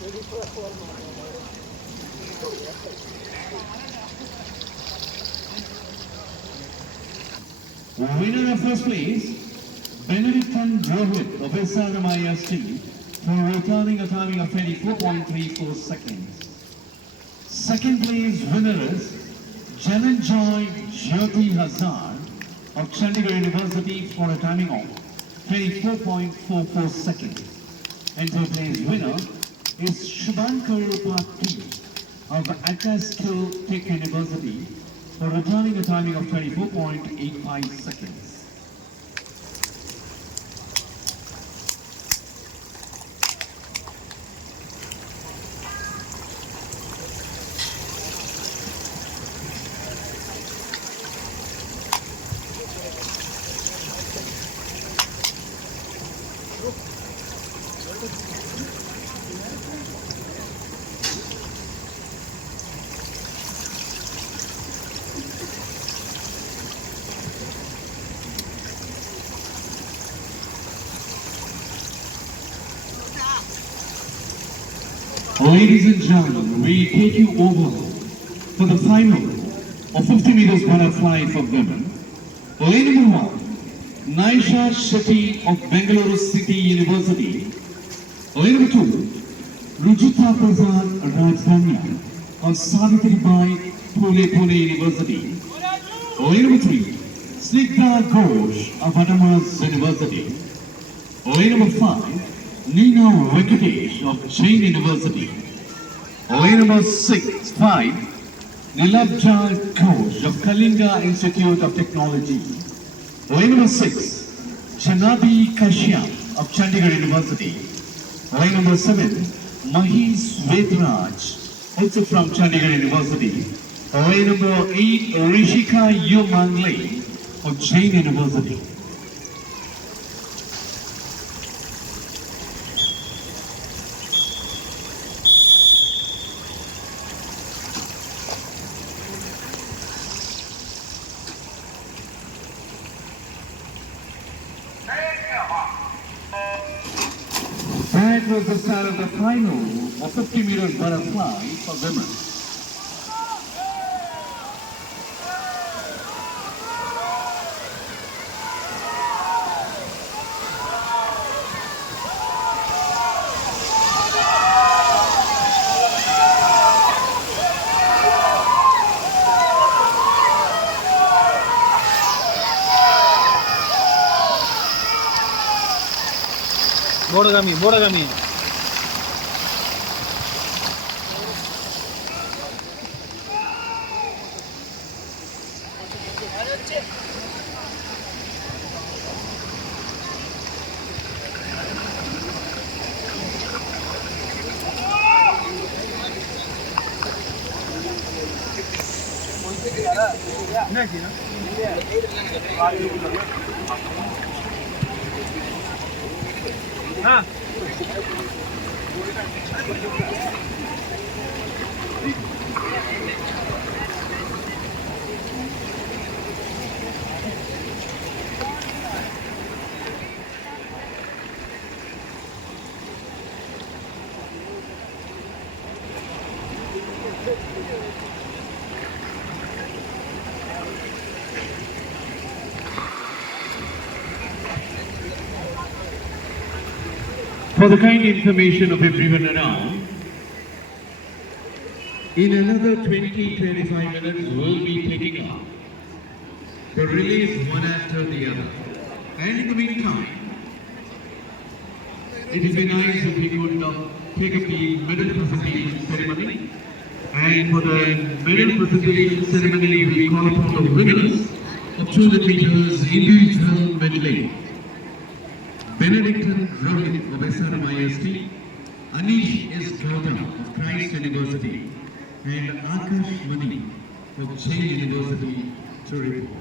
Winner of first place, Benedictine Rohit of SRM IST for returning a timing of 24.34 seconds. Second place winner is Jalanjoy Jyoti Hazard of Chandigarh University for a timing of 24.44 seconds. And third place winner is Shubhankar Patti of Akaskill Tech University for returning a timing of 24.85 seconds. Ladies and gentlemen, we take you over for the final of 50 meters butterfly for women. Lane number 1, Naisha Shetty of Bengaluru City University. Lane number 2, Rujita Prasad Rajdhanya of Savitribai Pune University. Lane number 3, Snigdha Ghosh of Adamas University. Lane number 5, Nina Venkatesh of Jain University. Lane number 5, Nilabja Ghosh of Kalinga Institute of Technology. Lane number 6, Chanabi Kashyap of Chandigarh University. Lane number 7, Mahesh Vedraj, also from Chandigarh University. Lane number 8, Rishika U. Mangle of Jain University. That was the start of the final of 50 meters butterfly for women. Boragami. हाँ For the kind information of everyone around, in another 20-25 minutes we'll be picking up the relays one after the other. And in the meantime, it would be nice if we could take up the medal presentation ceremony. And for the medal presentation ceremony, we call upon the winners of 200 meters individual medley. Benedictine Rohit of SRM IST, Anish S. Gautam of Christ University, and Akash Mani of Jain University to report.